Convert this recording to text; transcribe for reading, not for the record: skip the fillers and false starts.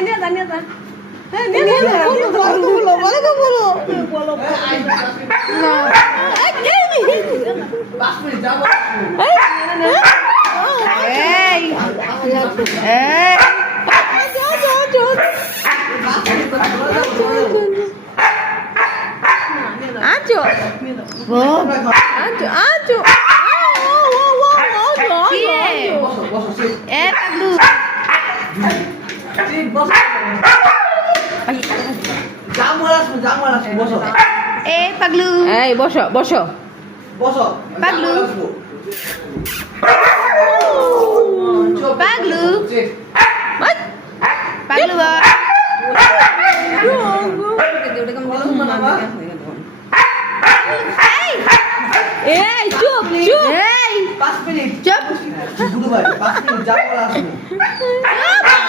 নিয়ে যা নিয়ে যা বলো Paglu. এই বসো বসো Paglu. Paglu. Paglu. এই চুপ চুপ Hey. 5 minute Chop. গুরু ভাই 5 মিনিট যা বলার আসবে